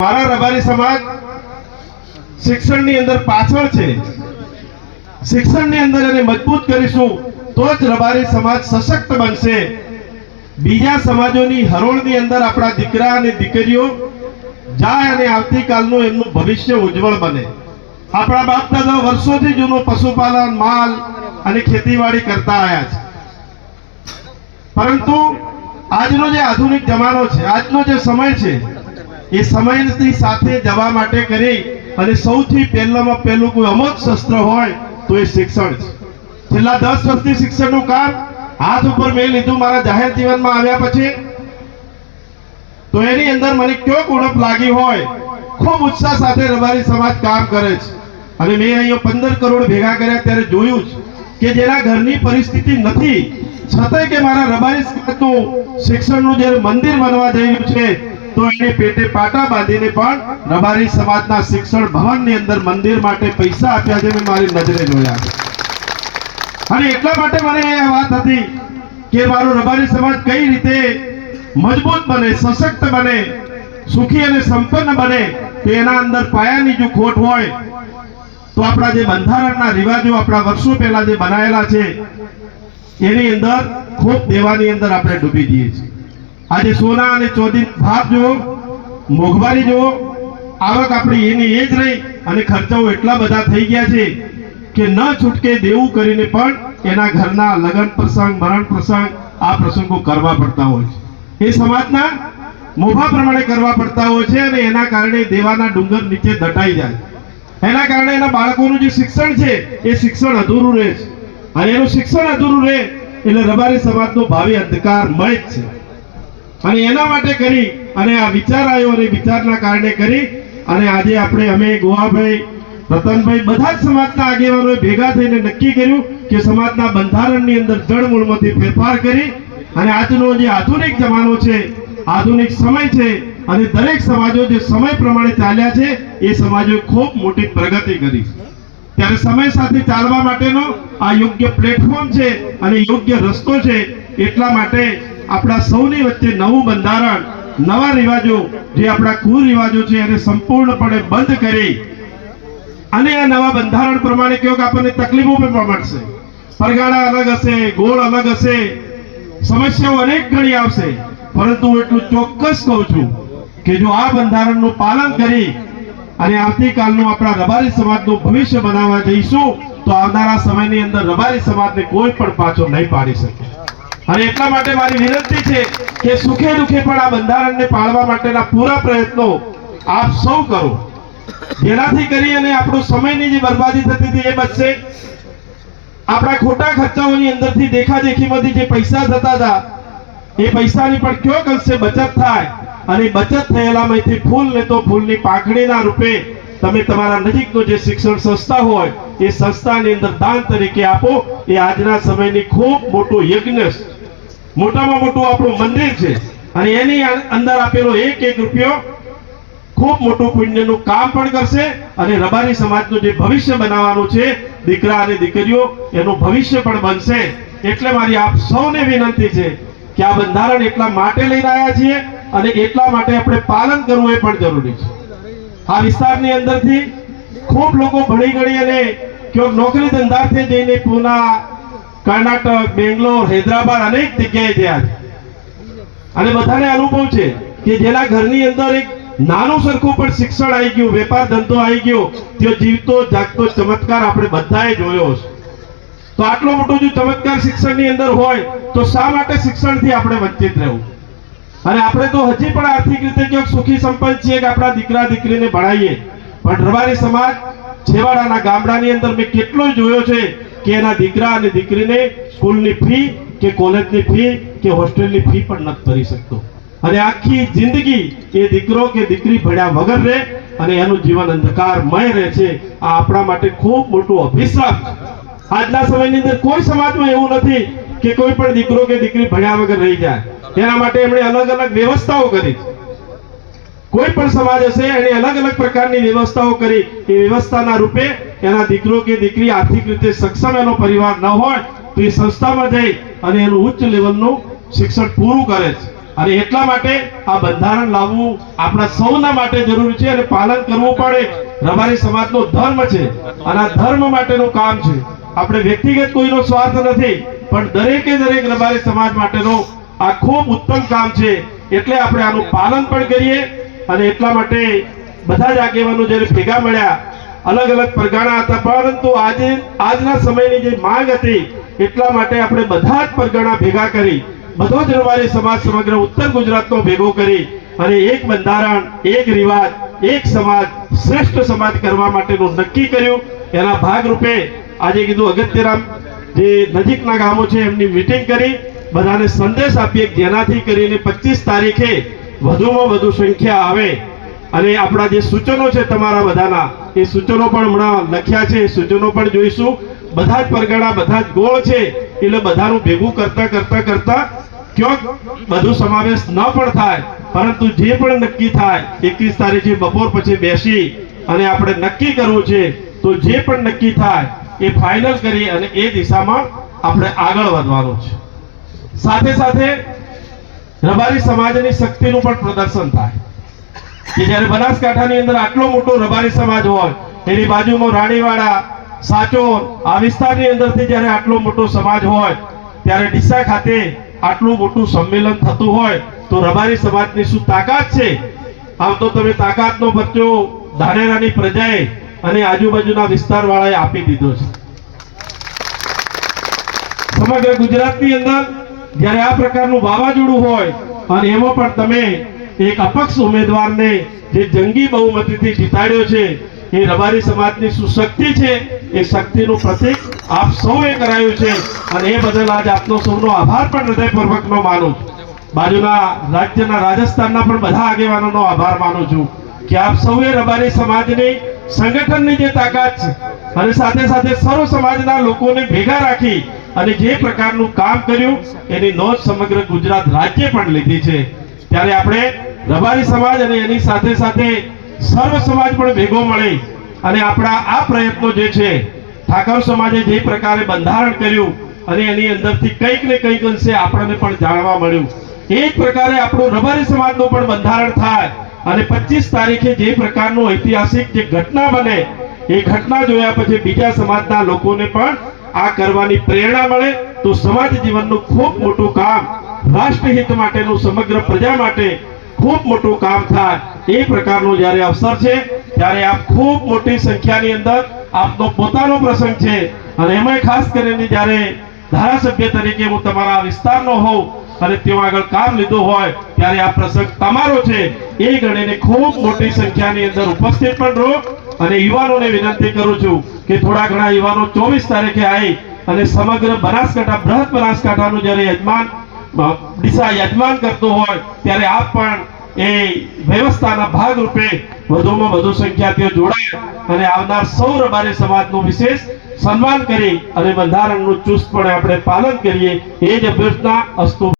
મારા રબારી સમાજ શિક્ષણની અંદર પાછળ છે. શિક્ષણની અંદર એને મજબૂત કરીશું તો જ રબારી સમાજ સશક્ત બનશે. બીજા સમાજોની હરોળની અંદર આપણા દીકરા અને દીકરીઓ જાય અને આવતીકાલનું એમનું ભવિષ્ય ઉજ્જવળ બને. આપણા બાપ દાદા વર્ષોથી જૂનું પશુપાલન, માલ અને ખેતીવાડી કરતા આવ્યા છે. પરંતુ આજનો જે આધુનિક જમાનો છે, આજનો જે સમય છે, એ સમયની સાથે જવા માટે કરી અને સૌથી પહેલામાં પહેલું કોઈ અમોઘ શસ્ત્ર હોય તો એ શિક્ષણ છે. છેલ્લા 10 વર્ષથી શિક્ષણનું કામ હાથ ઉપર મેં લીધું મારા જાહેર જીવનમાં આવ્યા પછી. તો એની અંદર મને કયો ઉણપ લાગી હોય, ખૂબ ઉત્સાહ સાથે રબારી સમાજ કામ કરે છે. અને મેં અહીંયા 15 કરોડ ભેગા કર્યા ત્યારે જોયું કે જેના ઘરની પરિસ્થિતિ નથી, છતાંય કે મારા રબારી સમાજનું શિક્ષણનું જ્યારે મંદિર બનવા જઈ રહ્યું છે, તો એને પેટે પાટા બાંધીને પણ રબારી સમાજના શિક્ષણ ભવનની અંદર મંદિર માટે પૈસા આપ્યા છે. મેં મારી નજરે જોયા. અને એટલા માટે મને એ વાત હતી કે મારો રબારી સમાજ કઈ રીતે મજબૂત બને, સશક્ત બને, સુખી અને સંપન્ન બને. તો એના અંદર પાયાની જો ખોટ હોય તો આપણા જે બંધારણના રિવાજો આપણા વર્ષો પહેલા જે બનાવેલા છે એની અંદર ખૂબ દેવાની અંદર આપણે ડૂબી જઈએ છીએ. આજે સોના અને ચોદી ભાવ જુઓ, મોંઘવારી જુઓ, આવક આપણી એની એ જ રહી અને ખર્ચાઓ એટલા બધા થઈ ગયા છે કે ન છૂટકે દેવું કરીને પણ એના ઘરના લગ્ન પ્રસંગ, મરણ પ્રસંગ, આ પ્રસંગો કરવા પડતા હોય છે. એ સમાજના મોભા પ્રમાણે કરવા પડતા હોય છે અને એના કારણે દેવાના ડુંગર નીચે દટાઈ જાય. એના કારણે એના બાળકોનું જે શિક્ષણ છે એ શિક્ષણ અધૂરું રહે છે. અને એનું શિક્ષણ અધૂરું રહે એટલે રબારી સમાજનો ભાવિ અંધકારમય જ છે. અને એના માટે કરી અને આ વિચાર આવ્યો અને વિચારના કારણે કરી અને આજે અમે ગોવાભાઈ, રતનભાઈ, બધા જ સમાજના આગેવાનોએ ભેગા થઈને નક્કી કર્યું કે સમાજના બંધારણની અંદર જડમૂળમાંથી ફેરફાર કરી અને આજનો જે આધુનિક જમાનો છે, આધુનિક સમય છે અને દરેક સમાજો જે સમય પ્રમાણે ચાલ્યા છે એ સમાજોએ ખૂબ મોટી પ્રગતિ કરી. ત્યારે સમય સાથે ચાલવા માટેનો આ યોગ્ય પ્લેટફોર્મ છે અને યોગ્ય રસ્તો છે. એટલા માટે આપણા સૌની વચ્ચે નવું બંધારણ, નવા રિવાજો, જે આપણા કુરિવાજો છે એને સંપૂર્ણપણે બંધ કરી અને આ નવા બંધારણ પ્રમાણે કહ્યું કે આપણને તકલીફો પણ મળશે. પરગાળા અલગ હશે, ગોળ અલગ હશે, સમસ્યાઓ અનેક ઘણી આવશે. પરંતુ હું એટલું ચોક્કસ કહું છું કે જો આ બંધારણનું પાલન કરી અને આવતીકાલનું આપણા રબારી સમાજનું ભવિષ્ય બનાવવા જઈશું તો આવનારા સમયની અંદર રબારી સમાજને કોઈ પણ પાછો નહીં પાડી શકે. અને એટલા માટે મારી વિનંતી છે કે સુખે દુઃખે પણ આ બંધારણને પાળવા માટેના પૂરા પ્રયત્નો આપ સૌ કરો, જેનાથી કરી અને આપણો સમયની જે બરબાદી થતી હતી એ બચશે. આપણા ખોટા ખર્ચાઓની અંદરથી દેખાદેખીમાંથી જે પૈસા થતા હતા એ પૈસાની પણ કયો અંશે બચત થાય અને બચત થયેલામાંથી ફૂલ ને તો ફૂલની પાંખડીના રૂપે તમે તમારા નજીકનો જે શિક્ષણ સંસ્થા હોય એ સંસ્થાની અંદર દાન તરીકે આપો. એ આજના સમયની ખૂબ મોટું યજ્ઞ, મોટામાં મોટું આપણું મંદિર છે અને એની અંદર આપેલો એક રૂપિયો ખૂબ મોટું પુણ્યનું કામ પણ કરશે અને રબારી સમાજનું જે ભવિષ્ય બનાવવાનું છે, દીકરા અને દીકરીઓ, એનું ભવિષ્ય પણ બનશે. એટલે મારી આપ સૌને વિનંતી છે કે આ બંધારણ એટલા માટે લઈ રહ્યા છીએ અને એટલા માટે આપણે પાલન કરવું એ પણ જરૂરી છે. આ વિસ્તારની અંદરથી ખૂબ લોકો ભણી ગણી અને ક્યાંક નોકરી ધંધાર્થે જઈને પૂના, કર્ણાટક, બેંગ્લોર, હૈદરાબાદ અનેક જગ્યાએ ગયા છે. અને બધાને અનુભવ છે કે જેના ઘરની અંદર એક નાનું સરખું પણ શિક્ષણ આવી ગયું, વેપાર ધંધો આવી ગયો, તે જીવતો જાગતો ચમત્કાર આપણે બધાએ જોયો છે. તો આટલો મોટો જો ચમત્કાર શિક્ષણની અંદર હોય તો શા માટે શિક્ષણથી આપણે વંચિત રહેવું? અને આપણે તો હજી પણ આર્થિક રીતે ક્યાંક સુખી સંપન્ન છીએ કે આપણા દીકરા દીકરીને ભણાવીએ, પણ રબારી સમાજ છેવાડાના ગામડાની અંદર મેં કેટલો જોયો છે કે એના દીકરા અને દીકરીને સ્કૂલની ફી કે કોલેજની ફી કે હોસ્ટેલની ફી પણ નથી ભરી શકતો અને આખી જિંદગી એ દીકરો કે દીકરી ભણ્યા વગર રહે અને એનું જીવન અંધકારમય રહે છે. આ આપણા માટે ખૂબ મોટું અભિશાપ છે. આજના સમયની અંદર કોઈ સમાજમાં એવું નથી કે કોઈ પણ દીકરો કે દીકરી ભણ્યા વગર રહી જાય. એના માટે એમણે અલગ અલગ વ્યવસ્થાઓ કરી. કોઈ પણ સમાજ હશે એને અલગ અલગ પ્રકારની વ્યવસ્થાઓ કરી. એ વ્યવસ્થાના રૂપે એના દીકરો કે દીકરી આર્થિક રીતે સક્ષમ એનો પરિવાર ન હોય તો એ સંસ્થામાં જઈ અને એનું ઉચ્ચ લેવલનું શિક્ષણ પૂરું કરે છે. અને એટલા માટે આ બંધારણ લાવવું આપણા સૌના માટે જરૂરી છે અને પાલન કરવું પડે. રબારી સમાજનો ધર્મ છે અને આ ધર્મ માટેનું કામ છે. આપણે વ્યક્તિગત કોઈનો સ્વાર્થ નથી, પણ દરેકે દરેક રબારી સમાજ માટેનું આ ખૂબ ઉત્તમ કામ છે. એટલે આપણે આનું પાલન પણ કરીએ. અને એટલા માટે બધા જ આગેવાનો જ્યારે ભેગા મળ્યા, અલગ અલગ પરગણા હતા, પરંતુ આજના સમયની જે માંગ હતી એટલા માટે આપણે બધા જ પરગણા ભેગા કરી, બધો જ રબારી સમાજ સમગ્ર ઉત્તર ગુજરાતનો ભેગો કરી અને એક બંધારણ, એક રિવાજ, એક સમાજ, શ્રેષ્ઠ સમાજ કરવા માટેનું નક્કી કર્યું. એના ભાગરૂપે આજે કીધું અગત્યના જે નજીકના ગામો છે એમની મીટિંગ કરી, બધાને સંદેશ આપીએ જેનાથી કરીને 25 તારીખે વધુમાં વધુ સંખ્યા આવે. અને આપણા જે સૂચનો છે તમારા બધાના, એ સૂચનો પણ હમણાં લખ્યા છે, એ સૂચનો પણ જોઈશું. બધા જ પરગણા, બધા જ ગોળ છે, એટલે બધાનું ભેગું કરતા ક્યાંક બધું સમાવેશ ન પણ થાય, પરંતુ જે પણ નક્કી થાય 21 તારીખે બપોર પછી બેસી અને આપણે નક્કી કરવું છે. તો જે પણ નક્કી થાય એ ફાઇનલ કરી અને એ દિશામાં આપણે આગળ વધવાનું છે. સાથે સાથે રબારી સમાજની શક્તિનું પણ પ્રદર્શન થાય કે જ્યારે બનાસકાંઠાની અંદર આટલો મોટો રબારી સમાજ હોય, એની બાજુમાં રાણીવાડા, સાચોર, આ વિસ્તારની અંદરથી જ્યારે આટલો મોટો સમાજ હોય, ત્યારે ડીસા ખાતે આટલું મોટું સંમેલન થતું હોય તો રબારી સમાજની શું તાકાત છે. આમ તો તમે તાકાતનો પરચો ધાનેરાની પ્રજાએ અને આજુબાજુના વિસ્તારવાળાએ આપી દીધો છે. સમગ્ર ગુજરાતની અંદર જ્યારે આ પ્રકારનું વાવાઝોડું હોય અને એમાં પણ તમે એક અપક્ષ ઉમેદવારને જે જંગી બહુમતીથી જીતાડ્યો છે, એ રબારી સમાજની શું શક્તિ છે, એ શક્તિનું પ્રતીક આપ સૌએ કરાયું છે. અને એ બદલ આજ આપનો સૌનો આભાર પણ હૃદયપૂર્વકનો માનું છું. બાજુના રાજ્યના રાજસ્થાનના પણ બધા આગેવાનોનો આભાર માનું છું કે આપ સૌએ રબારી સમાજની સંગઠનની જે તાકાત છે અને સાથે સાથે સર્વ સમાજના લોકોને ભેગા રાખી અને જે પ્રકારનું કામ કર્યું એની નોંધ સમગ્ર ગુજરાત રાજ્ય પણ લીધી છે. ત્યારે આપણે રબારી સમાજ અને એની સાથે સાથે સર્વ સમાજ પણ ભેગો મળી અને આપણા આ પ્રયત્નો જે છે, ઠાકોર સમાજે જે પ્રકારે બંધારણ કર્યું અને એની અંદરથી કંઈક ને કંઈક અંશે આપણને પણ જાણવા મળ્યું, એ જ પ્રકારે આપણું રબારી સમાજનું પણ બંધારણ થાય અને 25 તારીખે જે પ્રકારનું ઐતિહાસિક જે ઘટના બને, એ ઘટના જોયા પછી બીજા સમાજના લોકોને પણ આ કરવાની પ્રેરણા મળે તો સમાજ જીવનનું ખૂબ મોટું કામ, રાષ્ટ્રહિત માટેનું, સમગ્ર પ્રજા માટે ખૂબ મોટું કામ થાય. એ પ્રકારનો જ્યારે અવસર છે ત્યારે આપ ખૂબ મોટી સંખ્યાની અંદર આપનો પોતાનો પ્રસંગ છે અને એમાં ખાસ કરીને જ્યારે ધારાસભ્ય તરીકે હું તમારા વિસ્તારનો હોઉં અને ત્યાં આગળ કામ લીધું હોય ત્યારે આ પ્રસંગ તમારો છે એ ગણીને ખૂબ મોટી સંખ્યાની અંદર ઉપસ્થિત પણ રહો. અને યુવાનોને વિનંતી કરું છું કે થોડા ઘણા યુવાનો 24 તારીખે આવી અને સમગ્ર બનાસકાંઠા, બૃહદ બનાસકાંઠાનું જ્યારે ડીસા યજમાન કરતું હોય ત્યારે આપ પણ એ વ્યવસ્થાના ભાગરૂપે વધુમાં વધુ સંખ્યાથી જોડાય અને આવનાર સૌ રબારી સમાજનું વિશેષ સન્માન કરી અને બંધારણનું ચુસ્તપણે આપણે પાલન કરીએ, એ જ અભ્યર્થના અસ્તુ.